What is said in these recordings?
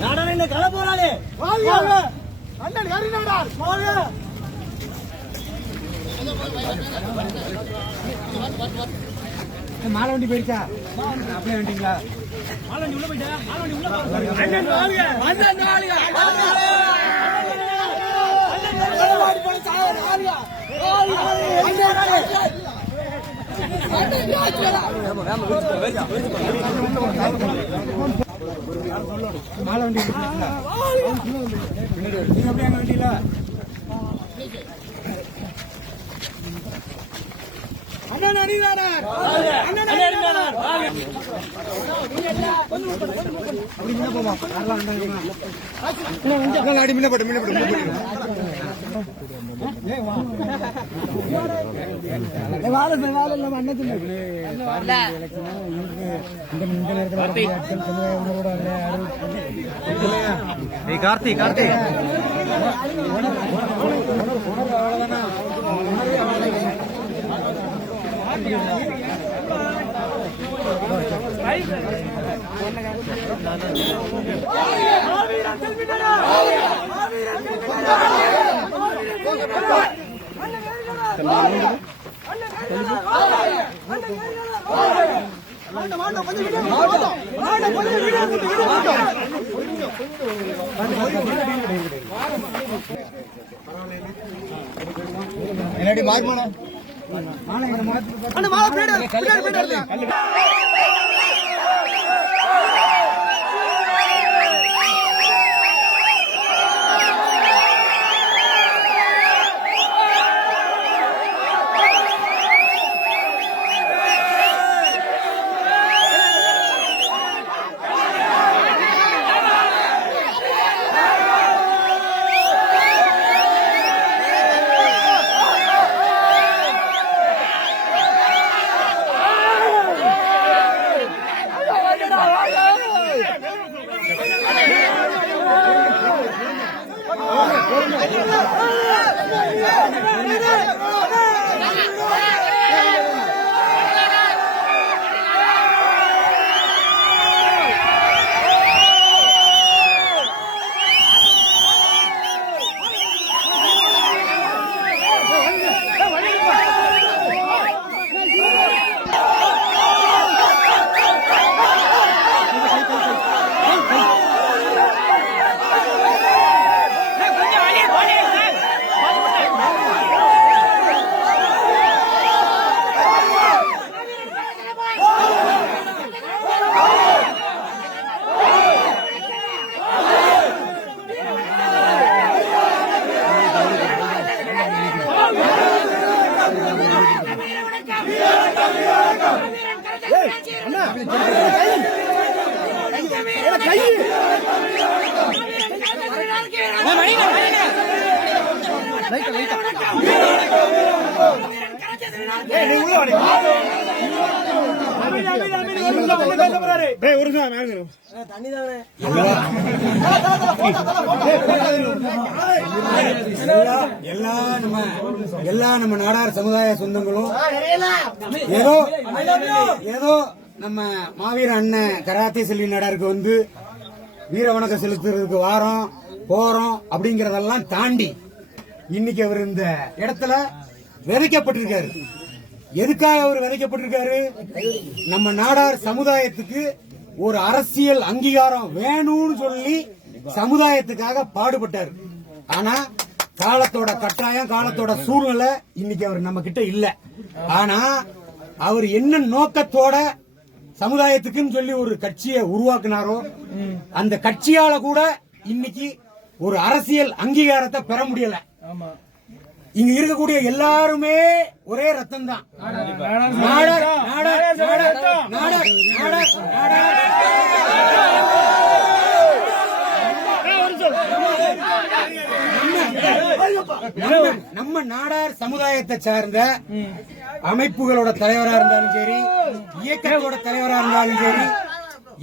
நாடாளுமன்ற கள போராளி அண்ணன் ஹரிநாடார் மாலை வண்டி போயிருச்சா? அப்படியே வண்டிங்களா? அண்ணன் வாழ்க அண்ணன் வாழ்க எடப்பாடி பழனிசாமி வாழ்க அண்ணன் வாழ்க அண்ணன் மாலை வண்டி பின்னாடி வண்டியில அண்ணன் ஹரிநாடார் அண்ணன் ஹரிநாடார் அப்படி போமா அடி வாழ கார்த்தி கார்த்தி. என்னடி மாய்மான அண்ணன் மாலை பின்னாடி பின்னாடி பின்னாடி எல்லா நம்ம எல்லா நம்ம நாடார் சமுதாய சொந்தங்களும் ஏதோ ஏதோ நம்ம மாவீர அண்ணன் கராத்தே செல்வி நடருக்கு வந்து வீர வணக்கம் செலுத்துறதுக்கு வாரோம் போறோம் அப்படிங்கறதெல்லாம் தாண்டி இன்னைக்கு அவர் இந்த இடத்துல விதைக்கப்பட்டிருக்காரு. எதுக்காக அவர் விதைக்கப்பட்டிருக்காரு? நம்ம நாடார் சமுதாயத்துக்கு ஒரு அரசியல் அங்கீகாரம் வேணும்னு சொல்லி சமுதாயத்துக்காக பாடுபட்டார். ஆனா காலத்தோட கட்டாயம் காலத்தோட சூழ்நிலை இன்னைக்கு அவர் நம்ம கிட்ட இல்ல. ஆனா அவர் என்ன நோக்கத்தோட சமுதாயத்துக்குன்னு சொல்லி ஒரு கட்சியை உருவாக்குனாரோ அந்த கட்சியால கூட இன்னைக்கு ஒரு அரசியல் அங்கீகாரத்தை பெற முடியல இங்க இருக்கக்கூடிய எல்லாருமே ஒரே ரத்தம் தான் நாடர் நாடர் நாடர் நாடர் நாடர் நாடர் நம்ம- நம்ம நாடார் சமுதாயத்தை சார்ந்த அமைப்புகளோட தலைவரா இருந்தாலும் சரி இயக்கங்களோட தலைவரா இருந்தாலும் சரி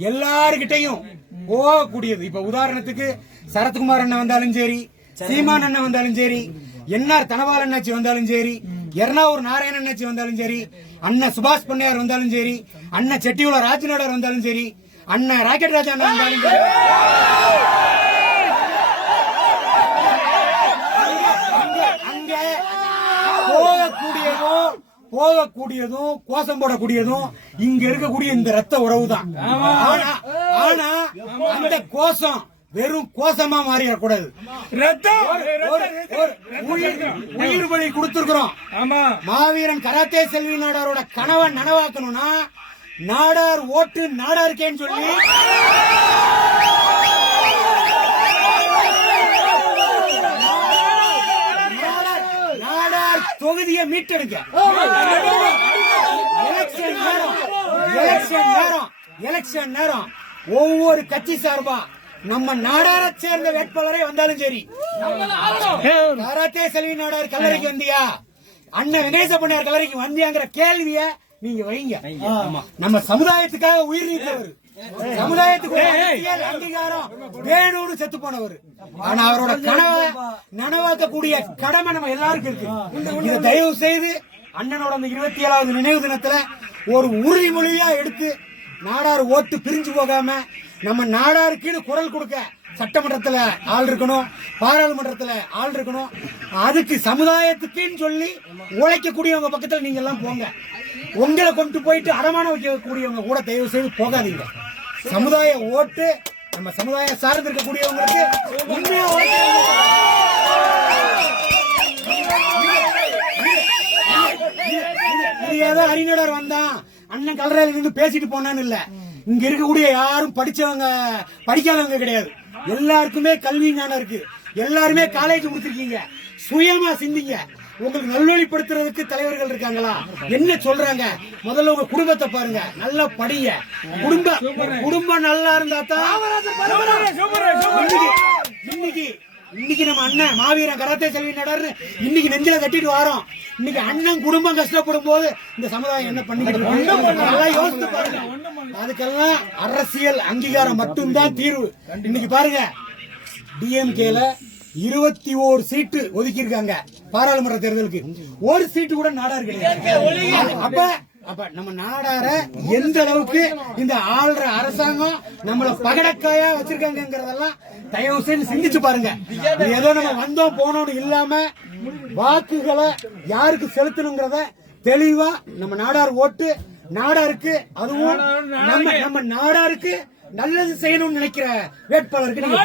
எல்லாருக்கிட்டையும் போகக்கூடியது. இப்ப உதாரணத்துக்கு சரத்குமார் அண்ணன் வந்தாலும் சரி சீமான் அண்ணன் வந்தாலும் சரி என்ஆர் தனபால் அண்ணாச்சி வந்தாலும் சரி எர்ணாவூர் நாராயண அண்ணாச்சி வந்தாலும் சரி அண்ணன் சுபாஷ் பண்ணையார் வந்தாலும் சரி அண்ணன் செட்டியூல ராஜநாடர் வந்தாலும் சரி அண்ணன் ராக்கெட் ராஜா அண்ணா வந்தாலும் சரி. அங்க- போகக்கூடியதும் போகக்கூடியதும் கோஷம் போடக்கூடியதும் இங்க இருக்கக்கூடிய இந்த ரத்த உறவு தான் ஆனா ஆனா அந்த கோஷம் வெறும் கோஷமா மாறிடக்கூடாது. உயிர் பலி கொடுத்திருக்கிறோம். மாவீரன் கராத்தே செல்வி நாடாரோட கனவை நனவாக்கணும்னா நாடார் ஓட்டு நாடாருக்கேன்னு சொல்லி தொகுதியை மீட்டெடுக்க எலெக்ஷன் நேரம். எலெக்ஷன் நேரம். எலெக்ஷன் நேரம். ஒவ்வொரு கட்சி சார்பா நம்ம நாடார சேர்ந்த வேட்பாளரே வந்தாலும் சரி. கராத்தே செல்வி நாடார் கல்லறைக்கு வந்தியா? அண்ணன் வெங்கடேச பண்ணார் கல்லறைக்கு வந்தியாங்கிற கேள்விய நீங்க வைங்க. நம்ம சமுதாயத்துக்காக உயிர் நீத்தவர். சமுதாயத்துக்கு அங்கீகாரம் வேணும்னு செத்து போனவர். ஆனா அவரோட கனவை நனவாக்கக்கூடிய கடமை நம்ம எல்லாருக்கும் இருக்கு. இதை தயவு செய்து அண்ணனோட அந்த இருபத்தி ஏழாவது நினைவு தினத்துல ஒரு உறுதிமொழியா எடுத்து நாடார் ஓட்டு பிரிஞ்சு போகாம நம்ம நாடாருக்குன்னு குரல் கொடுக்க சட்டமன்றத்துல ஆள் இருக்கணும் பாராளுமன்றத்துல ஆள் இருக்கணும். அதுக்கு சமுதாயத்துக்குன்னு சொல்லி உழைக்கக்கூடியவங்க பக்கத்துல நீங்க எல்லாம் போங்க. உங்களை கொண்டு போயிட்டு அடமானம் வைக்கக்கூடியவங்க கூட தயவு செய்து போகாதீங்க. சமுதாய ஓட்டு நம்ம சமுதாயம் சார்ந்து இருக்கக்கூடியவங்களுக்கு உண்மையா உழைக்கிறவங்க இது ஏதோ அறிஞர் வந்தான் அண்ணன் கலரையில நின்று பேசிட்டு போனான்னு இல்ல. இங்க இருக்கக்கூடிய யாரும் படிச்சவங்க படிக்காதவங்க கிடையாது. எல்லாருக்குமே கல்வி ஞானம் இருக்கு. எல்லாருமே காலேஜ் முடிச்சிருக்கீங்க. சுயமா சிந்திங்க. உங்களுக்கு நல்வழிப்படுத்துறதுக்கு தலைவர்கள் இருக்காங்களா? என்ன சொல்றாங்க? முதல்ல உங்க குடும்பத்தை பாருங்க. நல்லா படிங்க. குடும்ப குடும்பம் நல்லா இருந்தா தான் இன்னைக்கு இன்னைக்கு நம்ம அண்ணன் மாவீரன் கராத்தே செல்வி நடர்னு இன்னைக்கு நெஞ்சில கட்டிட்டு வாரோம். இன்னைக்கு அண்ணன் குடும்பம் கஷ்டப்படும் போது இந்த சமுதாயம் என்ன பண்ணிக்கிட்டு யோசித்து பாருங்க. அதுக்கெல்லாம் அரசியல் அங்கீகாரம் மட்டும்தான் தீர்வு. இன்னைக்கு பாருங்க டிஎம்கேல இருபத்தி ஓரு சீட்டு ஒதுக்கி இருக்காங்க பாராளுமன்ற தேர்தலுக்கு. ஒரு சீட்டு கூட நாடார் கிடையாது. அப்ப அப்ப நம்ம நாடார எந்த அளவுக்கு இந்த ஆள்ற அரசாங்கம் நம்மள பகடக்காயா வச்சிருக்காங்கிறதெல்லாம் தயவு செய்து சிந்திச்சு பாருங்க. ஏதோ நம்ம வந்தோம் போனோம்னு இல்லாம வாக்குகளை யாருக்கு செலுத்தணுங்கிறத தெளிவா நம்ம நாடார் ஓட்டு நாடாருக்கு அதுவும் நம்ம நம்ம நாடாருக்கு நல்லது செய்யணும்னு நினைக்கிற வேட்பாளருக்கு நீங்க.